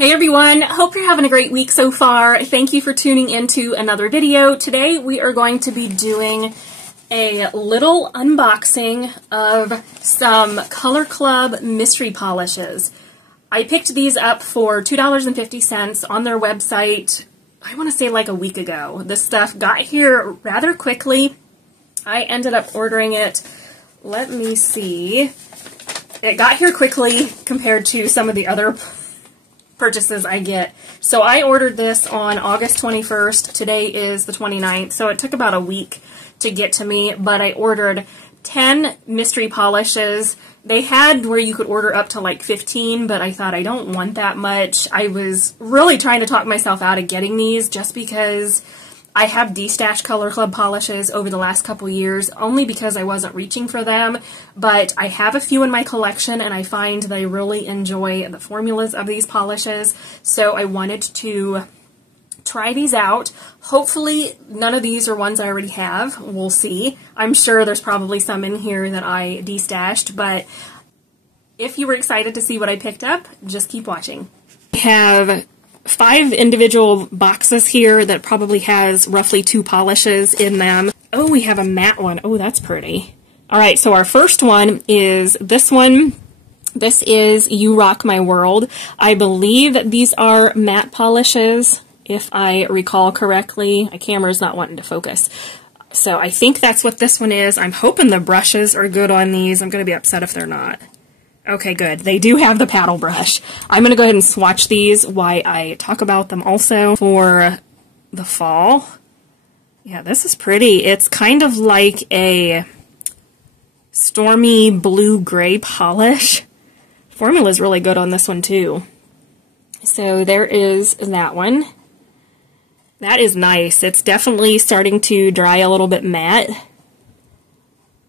Hey everyone, hope you're having a great week so far. Thank you for tuning into another video. Today we are going to be doing a little unboxing of some Colorclub mystery polishes. I picked these up for $2.50 on their website, I want to say like a week ago. This stuff got here rather quickly. I ended up ordering it, let me see, it got here quickly compared to some of the other purchases I get. So I ordered this on August 21st. Today is the 29th, so it took about a week to get to me, but I ordered 10 mystery polishes. They had where you could order up to like 15, but I thought I don't want that much. I was really trying to talk myself out of getting these just because I have destashed Colorclub polishes over the last couple years, only because I wasn't reaching for them, but I have a few in my collection and I find that I really enjoy the formulas of these polishes, so I wanted to try these out. Hopefully none of these are ones I already have. We'll see. I'm sure there's probably some in here that I destashed, but if you were excited to see what I picked up, just keep watching. I have 5 individual boxes here that probably has roughly 2 polishes in them. Oh, we have a matte one. Oh, that's pretty. Alright, so our first one is this one. This is You Rock My World. I believe that these are matte polishes, if I recall correctly. My camera's not wanting to focus. So I think that's what this one is. I'm hoping the brushes are good on these. I'm going to be upset if they're not. Okay, good. They do have the paddle brush. I'm going to go ahead and swatch these while I talk about them also for the fall. Yeah, this is pretty. It's kind of like a stormy blue-gray polish. Formula is really good on this one too. So there is that one. That is nice. It's definitely starting to dry a little bit matte.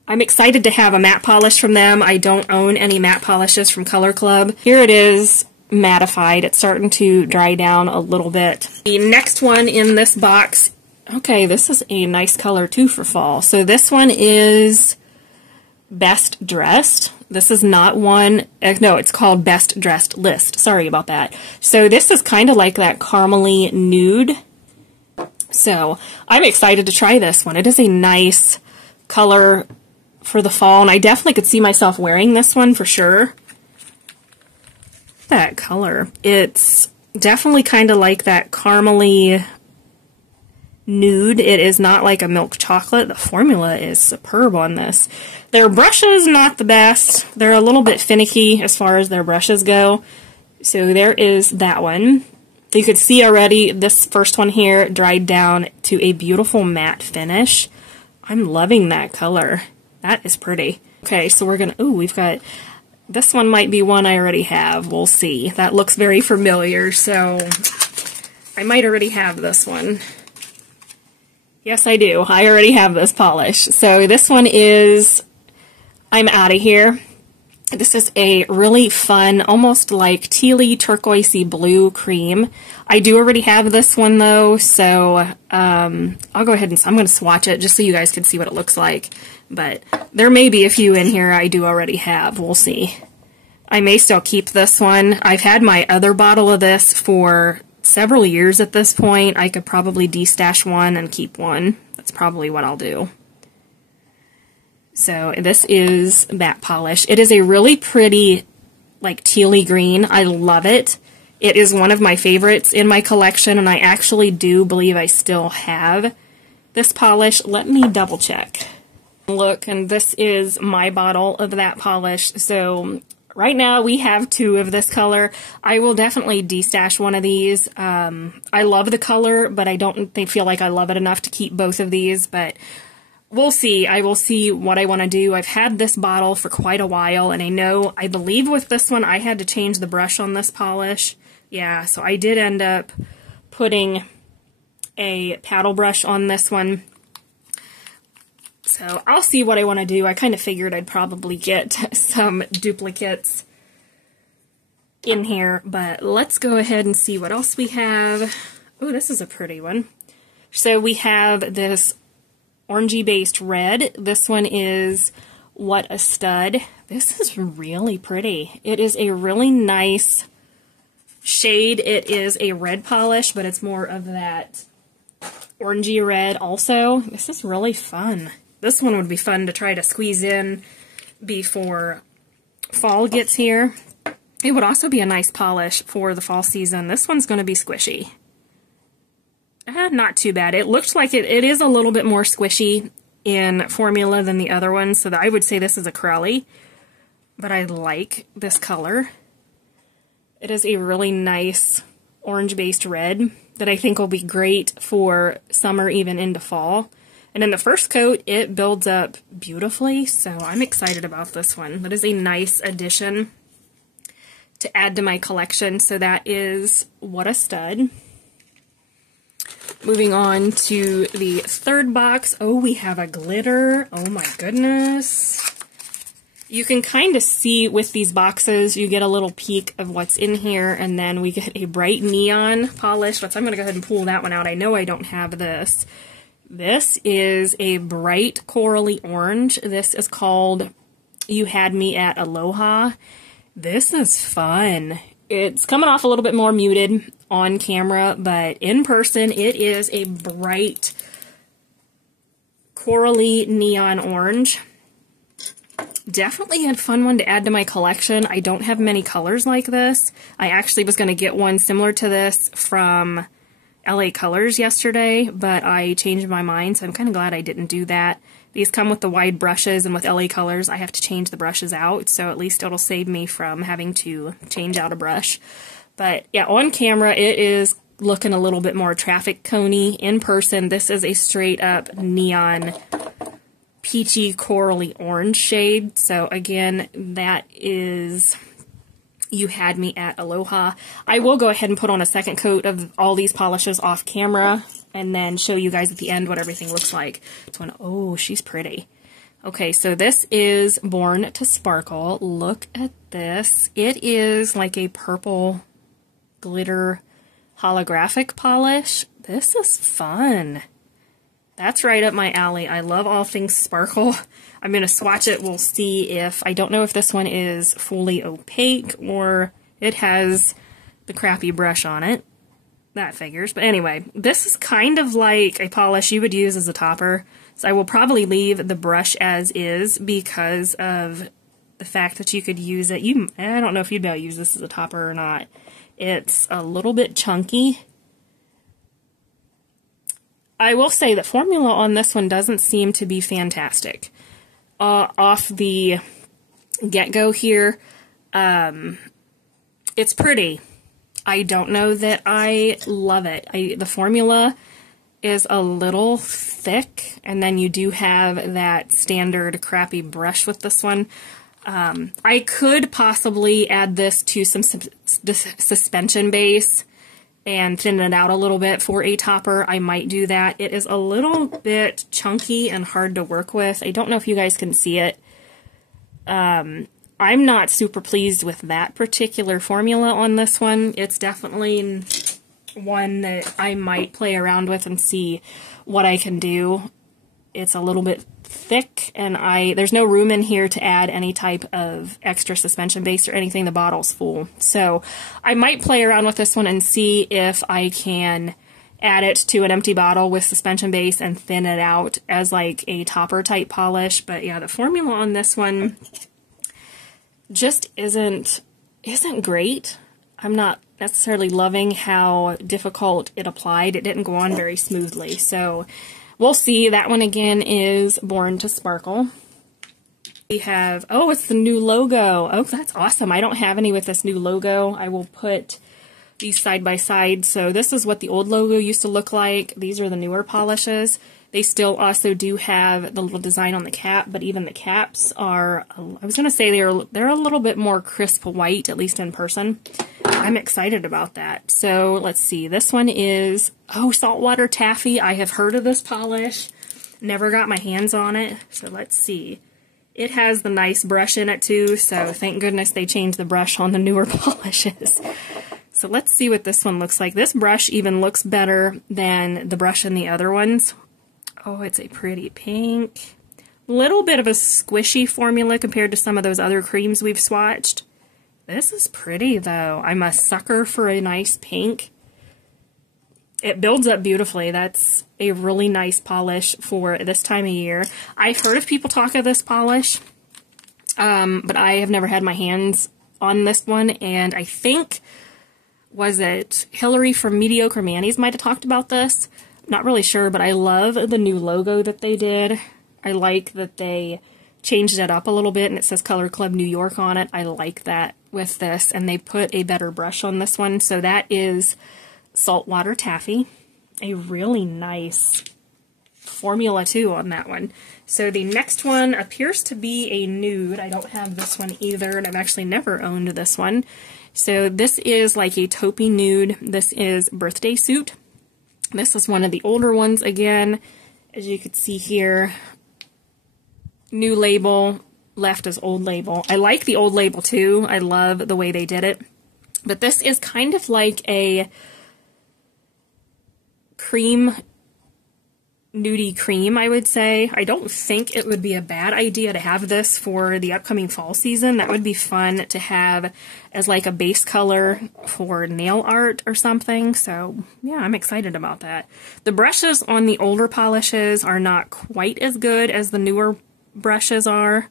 I'm excited to have a matte polish from them. I don't own any matte polishes from Colorclub. Here it is, mattified. It's starting to dry down a little bit. The next one in this box, okay, this is a nice color too for fall. So this one is Best Dressed. This is not one, no, it's called Best Dressed List. Sorry about that. So this is kind of like that caramely nude. So I'm excited to try this one. It is a nice color for the fall, and I definitely could see myself wearing this one for sure. That color. It's definitely kind of like that caramely nude. It is not like a milk chocolate. The formula is superb on this. Their brushes, not the best. They're a little bit finicky as far as their brushes go. So there is that one. You could see already this first one here dried down to a beautiful matte finish. I'm loving that color. That is pretty. Okay, so we're gonna, ooh, we've got, this one might be one I already have. We'll see. That looks very familiar, so I might already have this one. Yes, I do. I already have this polish. So this one is I'm Outta Here. This is a really fun, almost like tealy, turquoisey blue cream. I do already have this one though, so I'll go ahead and I'm going to swatch it just so you guys can see what it looks like. But there may be a few in here I do already have. We'll see. I may still keep this one. I've had my other bottle of this for several years at this point. I could probably destash one and keep one. That's probably what I'll do. So this is matte polish. It is a really pretty, like, tealy green. I love it. It is one of my favorites in my collection, and I actually do believe I still have this polish. Let me double check. Look, and this is my bottle of that polish. So right now we have 2 of this color. I will definitely destash one of these. I love the color, but I don't feel like I love it enough to keep both of these, but we'll see. I will see what I want to do. I've had this bottle for quite a while, and I believe with this one I had to change the brush on this polish. Yeah, so I did end up putting a paddle brush on this one. So I'll see what I want to do. I kind of figured I'd probably get some duplicates in here, but let's go ahead and see what else we have. Oh, this is a pretty one. So we have this orangey-based red. This one is What a Stud. This is really pretty. It is a really nice shade, it is a red polish, but it's more of that orangey red also. This is really fun. This one would be fun to try to squeeze in before fall gets here. It would also be a nice polish for the fall season. This one's going to be squishy. Not too bad. It looks like it is a little bit more squishy in formula than the other ones, so that I would say this is a Crowley, but I like this color. It is a really nice orange-based red that I think will be great for summer, even into fall. And in the first coat, it builds up beautifully, so I'm excited about this one. That is a nice addition to add to my collection, so that is What a Stud. Moving on to the third box. Oh, we have a glitter. Oh my goodness. You can kind of see with these boxes, you get a little peek of what's in here, and then we get a bright neon polish, which I'm going to go ahead and pull that one out. I know I don't have this. This is a bright corally orange. This is called You Had Me at Aloha. This is fun. It's coming off a little bit more muted on camera, but in person it is a bright corally neon orange. Definitely a fun one to add to my collection. I don't have many colors like this. I actually was going to get one similar to this from LA Colors yesterday, but I changed my mind, so I'm kind of glad I didn't do that. These come with the wide brushes, and with LA Colors I have to change the brushes out, so at least it'll save me from having to change out a brush. But yeah, on camera it is looking a little bit more traffic coney. In person, this is a straight up neon peachy corally orange shade. So again, that is You Had Me at Aloha. I will go ahead and put on a second coat of all these polishes off camera and then show you guys at the end what everything looks like. Oh, she's pretty. Okay, so this is Born to Sparkle. Look at this. It is like a purple glitter holographic polish. This is fun. That's right up my alley. I love all things sparkle. I'm going to swatch it. We'll see if, I don't know if this one is fully opaque or it has the crappy brush on it. That figures. But anyway, this is kind of like a polish you would use as a topper. So I will probably leave the brush as is because of the fact that you could use it. I don't know if you'd be able to use this as a topper or not. It's a little bit chunky. I will say that formula on this one doesn't seem to be fantastic. Off the get-go here, it's pretty. I don't know that I love it. The formula is a little thick, and then you do have that standard crappy brush with this one. I could possibly add this to some suspension base and thin it out a little bit for a topper. I might do that. It is a little bit chunky and hard to work with. I don't know if you guys can see it. I'm not super pleased with that particular formula on this one. It's definitely one that I might play around with and see what I can do. It's a little bit thick, and there's no room in here to add any type of extra suspension base or anything. The bottle's full. So I might play around with this one and see if I can add it to an empty bottle with suspension base and thin it out as like a topper type polish. But yeah, the formula on this one just isn't great. I'm not necessarily loving how difficult it applied. It didn't go on very smoothly. So we'll see. That one again is Born to Sparkle. We have, oh, it's the new logo. Oh, that's awesome. I don't have any with this new logo. I will put these side by side. So this is what the old logo used to look like. These are the newer polishes. They still also do have the little design on the cap, but even the caps are, I was going to say they're a little bit more crisp white, at least in person. I'm excited about that. So let's see. This one is, oh, Saltwater Taffy. I have heard of this polish. Never got my hands on it. So let's see. It has the nice brush in it too. So thank goodness they changed the brush on the newer polishes. So let's see what this one looks like. This brush even looks better than the brush in the other ones. Oh, it's a pretty pink. Little bit of a squishy formula compared to some of those other creams we've swatched. This is pretty though. I'm a sucker for a nice pink. It builds up beautifully. That's a really nice polish for this time of year. I've heard of people talk of this polish, but I have never had my hands on this one, and I think, was it Hillary from Mediocre Manny's might have talked about this? Not really sure, but I love the new logo that they did. I like that they changed it up a little bit, and it says Colorclub New York on it. I like that with this, and they put a better brush on this one. So that is Saltwater Taffy. A really nice formula too on that one. So the next one appears to be a nude. I don't have this one either, and I've actually never owned this one. So this is like a taupey nude. This is Birthday Suit. This is one of the older ones again. As you can see here, new label, left is old label. I like the old label too. I love the way they did it. But this is kind of like a cream, nudie cream, I would say. I don't think it would be a bad idea to have this for the upcoming fall season. That would be fun to have as like a base color for nail art or something. So yeah, I'm excited about that. The brushes on the older polishes are not quite as good as the newer brushes are.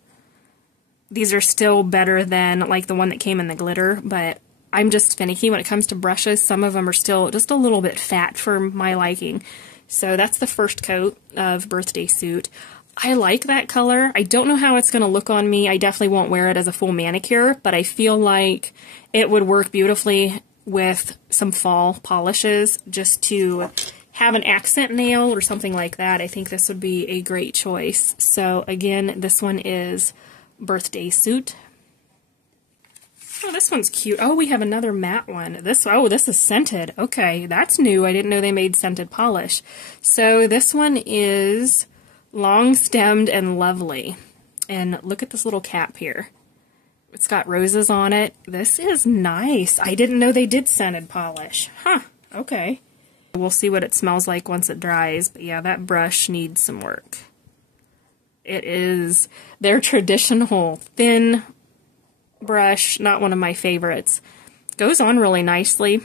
These are still better than like the one that came in the glitter, but I'm just finicky when it comes to brushes. Some of them are still just a little bit fat for my liking. So that's the first coat of Birthday Suit. I like that color. I don't know how it's going to look on me. I definitely won't wear it as a full manicure, but I feel like it would work beautifully with some fall polishes just to have an accent nail or something like that. I think this would be a great choice. So again, this one is Birthday Suit. Oh, this one's cute. Oh, we have another matte one. This is scented. Okay, that's new. I didn't know they made scented polish. So this one is Long Stemmed and Lovely. And look at this little cap here. It's got roses on it. This is nice. I didn't know they did scented polish. Huh, okay. We'll see what it smells like once it dries. But yeah, that brush needs some work. It is their traditional thin brush, not one of my favorites. Goes on really nicely,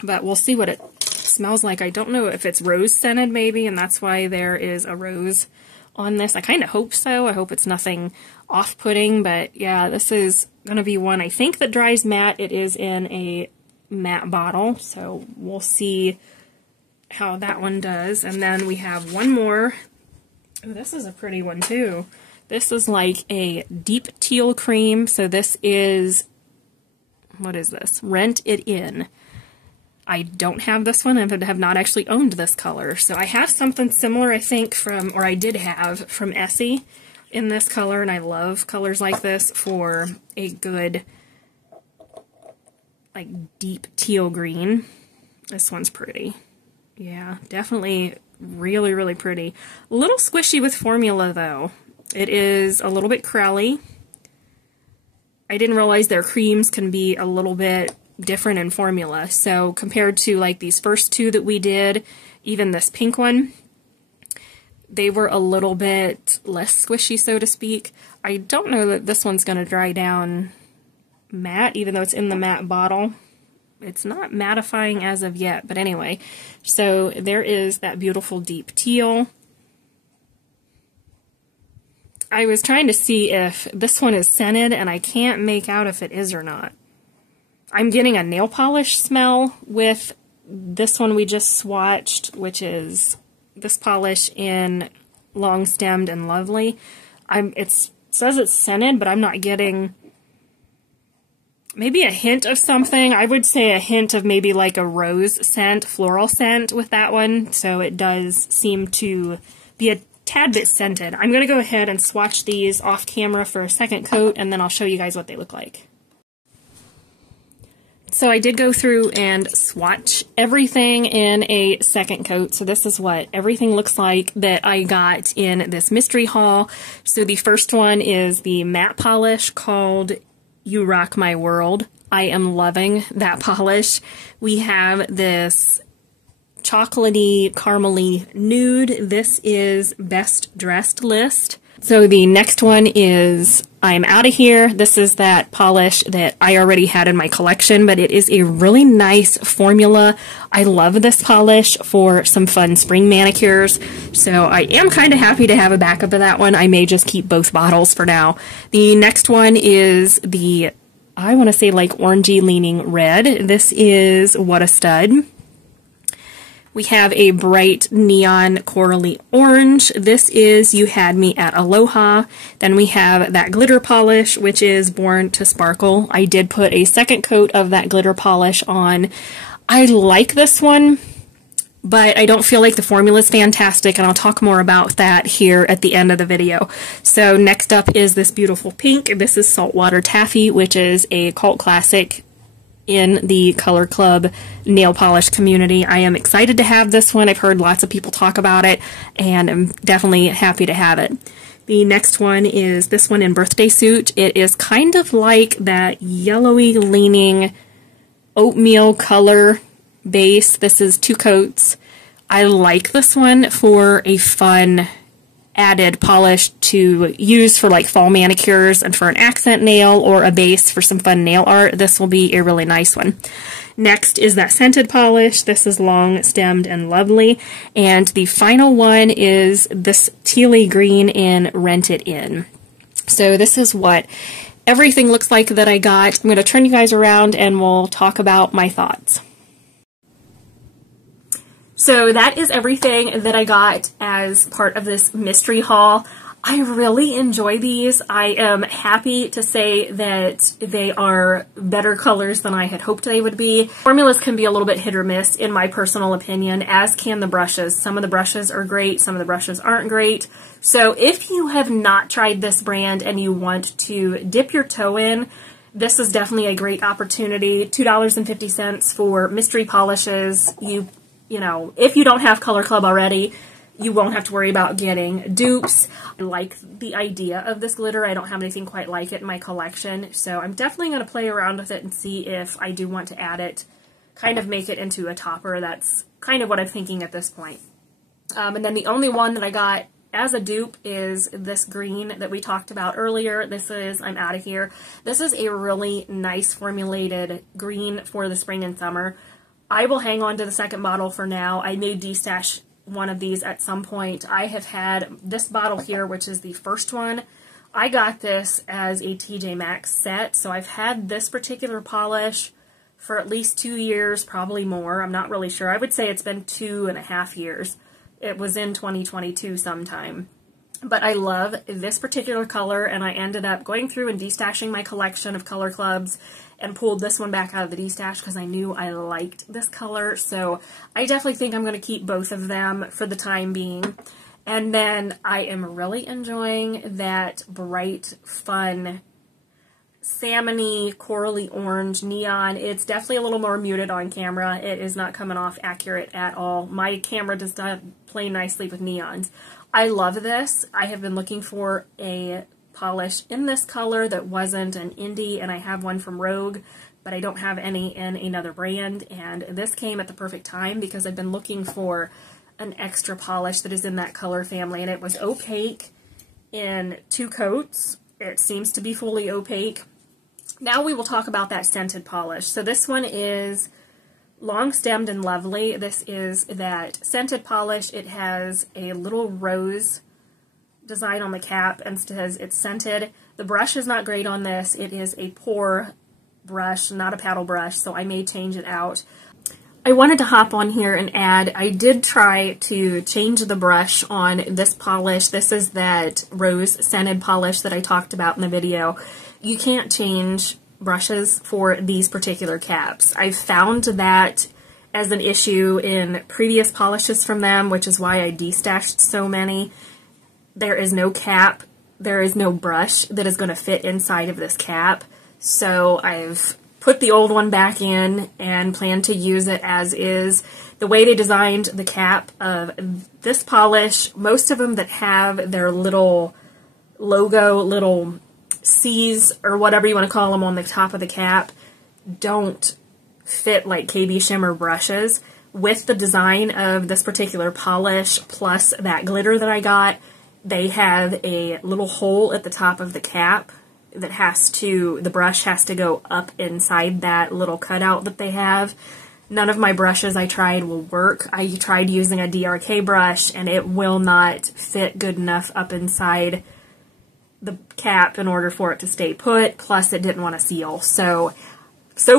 but we'll see what it smells like. I don't know if it's rose scented maybe, and that's why there is a rose on this. I kind of hope so. I hope it's nothing off-putting, but yeah, this is going to be one I think that dries matte. It is in a matte bottle, so we'll see how that one does. And then we have one more. Oh, this is a pretty one too. This is like a deep teal cream, so this is, what is this? Rent It In. I don't have this one, and have not actually owned this color. So I have something similar, I think, from, or I did have, from Essie in this color, and I love colors like this for a good, like, deep teal green. This one's pretty. Yeah, definitely really, really pretty. A little squishy with formula, though. It is a little bit crowly. I didn't realize their creams can be a little bit different in formula. So compared to like these first two that we did, even this pink one, they were a little bit less squishy, so to speak. I don't know that this one's going to dry down matte, even though it's in the matte bottle. It's not mattifying as of yet, but anyway. So there is that beautiful deep teal. I was trying to see if this one is scented, and I can't make out if it is or not. I'm getting a nail polish smell with this one we just swatched, which is this polish in Long Stemmed and Lovely. It says it's scented, but I'm not getting maybe a hint of something. I would say a hint of maybe like a rose scent, floral scent with that one, so it does seem to be a tad bit scented. I'm going to go ahead and swatch these off camera for a second coat, and then I'll show you guys what they look like. So I did go through and swatch everything in a second coat. So this is what everything looks like that I got in this mystery haul. So the first one is the matte polish called You Rock My World. I am loving that polish. We have this chocolatey, caramely nude. This is Best Dressed List. So the next one is I'm Out of Here. This is that polish that I already had in my collection, but it is a really nice formula. I love this polish for some fun spring manicures, so I am kind of happy to have a backup of that one. I may just keep both bottles for now. The next one is the, I want to say like orangey leaning red. This is What a Stud. We have a bright neon corally orange. This is You Had Me at Aloha. Then we have that glitter polish, which is Born to Sparkle. I did put a second coat of that glitter polish on. I like this one, but I don't feel like the formula is fantastic, and I'll talk more about that here at the end of the video. So next up is this beautiful pink. This is Saltwater Taffy, which is a cult classic in the Colorclub nail polish community. I am excited to have this one. I've heard lots of people talk about it, and I'm definitely happy to have it. The next one is this one in Birthday Suit. It is kind of like that yellowy leaning oatmeal color base. This is 2 coats. I like this one for a fun added polish to use for like fall manicures and for an accent nail or a base for some fun nail art. This will be a really nice one. Next is that scented polish. This is Long Stemmed and Lovely. And the final one is this tealy green in Rent It In. So this is what everything looks like that I got. I'm going to turn you guys around and we'll talk about my thoughts. So that is everything that I got as part of this mystery haul. I really enjoy these. I am happy to say that they are better colors than I had hoped they would be. Formulas can be a little bit hit or miss in my personal opinion, as can the brushes. Some of the brushes are great, some of the brushes aren't great. So if you have not tried this brand and you want to dip your toe in, this is definitely a great opportunity. $2.50 for mystery polishes. You know, if you don't have Colorclub already, you won't have to worry about getting dupes. I like the idea of this glitter. I don't have anything quite like it in my collection, so I'm definitely going to play around with it and see if I do want to add it, kind of make it into a topper. That's kind of what I'm thinking at this point. And then the only one that I got as a dupe is this green that we talked about earlier. This is I'm Out of Here. This is a really nice formulated green for the spring and summer. I will hang on to the second bottle for now. I may destash one of these at some point. I have had this bottle here, which is the first one. I got this as a TJ Maxx set, so I've had this particular polish for at least 2 years, probably more. I'm not really sure. I would say it's been 2.5 years. It was in 2022 sometime. But I love this particular color, and I ended up going through and destashing my collection of Colorclubs and pulled this one back out of the destash because I knew I liked this color. So I definitely think I'm going to keep both of them for the time being. And then I am really enjoying that bright, fun, salmon-y, corally orange neon. It's definitely a little more muted on camera. It is not coming off accurate at all. My camera does not play nicely with neons. I love this. I have been looking for a polish in this color that wasn't an indie, and I have one from Rogue, but I don't have any in another brand, and this came at the perfect time because I've been looking for an extra polish that is in that color family, and it was opaque in 2 coats. It seems to be fully opaque. Now we will talk about that scented polish. So this one is Long Stemmed and Lovely. This is that scented polish. It has a little rose design on the cap and says it's scented. The brush is not great on this. It is a pour brush, not a paddle brush, so I may change it out. I wanted to hop on here and add, I did try to change the brush on this polish. This is that rose scented polish that I talked about in the video. You can't change brushes for these particular caps. I've found that as an issue in previous polishes from them, which is why I destashed so many. There is no cap, there is no brush that is going to fit inside of this cap, so I've put the old one back in and plan to use it as is. The way they designed the cap of this polish, most of them that have their little logo, little C's or whatever you want to call them on the top of the cap, don't fit like KB Shimmer brushes. With the design of this particular polish plus that glitter that I got, they have a little hole at the top of the cap that the brush has to go up inside that little cutout that they have. None of my brushes I tried will work. I tried using a DRK brush and it will not fit good enough up inside the cap in order for it to stay put, plus it didn't want to seal. So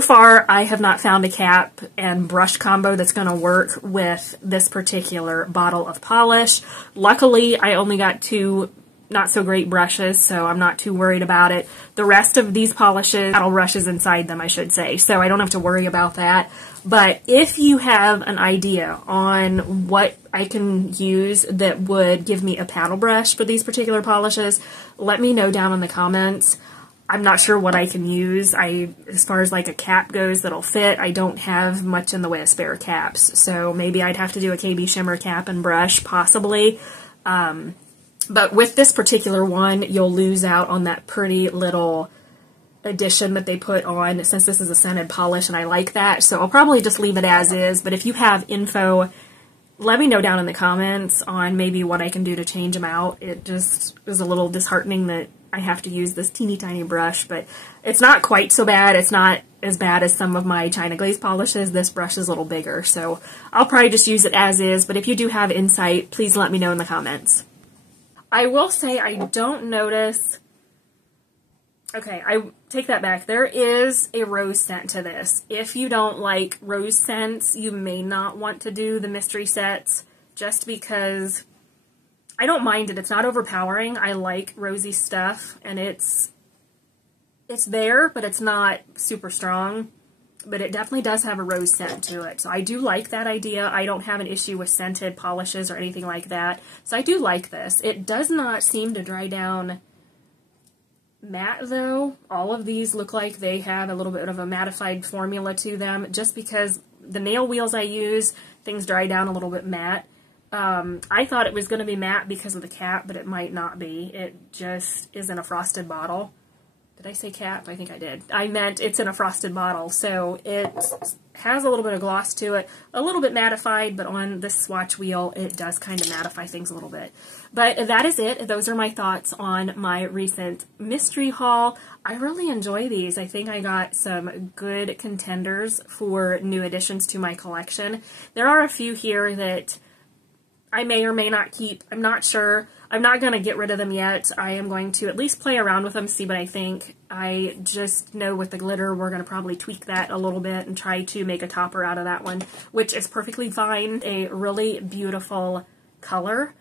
far I have not found a cap and brush combo that's going to work with this particular bottle of polish. Luckily, I only got 2 not so great brushes, so I'm not too worried about it. The rest of these polishes, paddle brushes inside them, I should say, so I don't have to worry about that. But if you have an idea on what I can use that would give me a paddle brush for these particular polishes, let me know down in the comments. I'm not sure what I can use. As far as like a cap goes that'll fit, I don't have much in the way of spare caps, so maybe I'd have to do a KB Shimmer cap and brush, possibly. But with this particular one, you'll lose out on that pretty little addition that they put on, since this is a scented polish and I like that. So I'll probably just leave it as is, but if you have info, let me know down in the comments on maybe what I can do to change them out. It just is a little disheartening that I have to use this teeny tiny brush, but it's not quite so bad. It's not as bad as some of my China Glaze polishes. This brush is a little bigger, so I'll probably just use it as is, but if you do have insight, please let me know in the comments. I will say I don't notice... Okay, I take that back. There is a rose scent to this. If you don't like rose scents, you may not want to do the mystery sets, just because I don't mind it. It's not overpowering. I like rosy stuff, and it's there, but it's not super strong. But it definitely does have a rose scent to it. So I do like that idea. I don't have an issue with scented polishes or anything like that. So I do like this. It does not seem to dry down matte though. All of these look like they have a little bit of a mattified formula to them, just because the nail wheels I use, things dry down a little bit matte. I thought it was going to be matte because of the cap, but it might not be. It just is in a frosted bottle. Did I say cap? I think I did. I meant it's in a frosted bottle, so it has a little bit of gloss to it, a little bit mattified, but on this swatch wheel, it does kind of mattify things a little bit. But that is it. Those are my thoughts on my recent mystery haul. I really enjoy these. I think I got some good contenders for new additions to my collection. There are a few here that I may or may not keep. I'm not sure. I'm not going to get rid of them yet. I am going to at least play around with them, see what I think. I just know with the glitter, we're going to probably tweak that a little bit and try to make a topper out of that one, which is perfectly fine. A really beautiful color.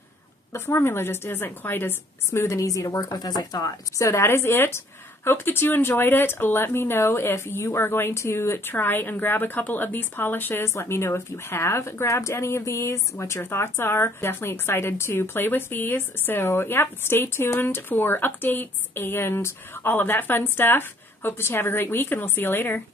The formula just isn't quite as smooth and easy to work with as I thought. So that is it. Hope that you enjoyed it. Let me know if you are going to try and grab a couple of these polishes. Let me know if you have grabbed any of these, what your thoughts are. Definitely excited to play with these. So, yep, stay tuned for updates and all of that fun stuff. Hope that you have a great week, and we'll see you later.